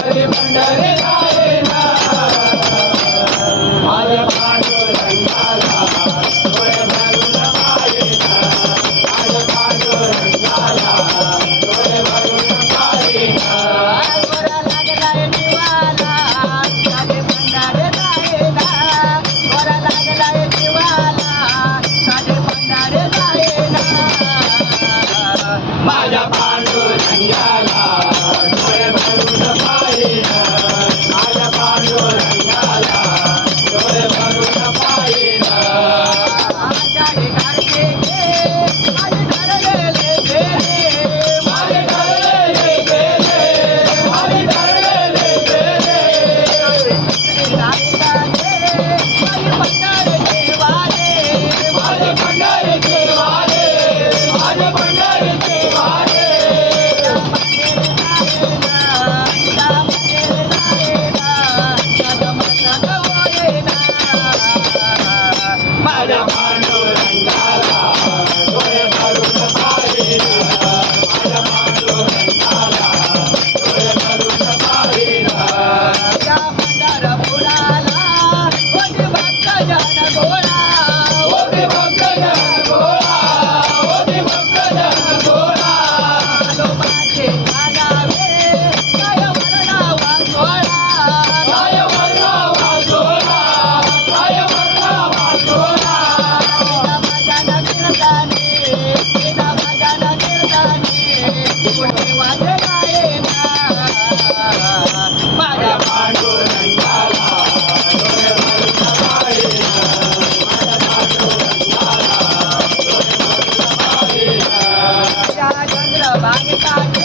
हरी पंढरीला బాగా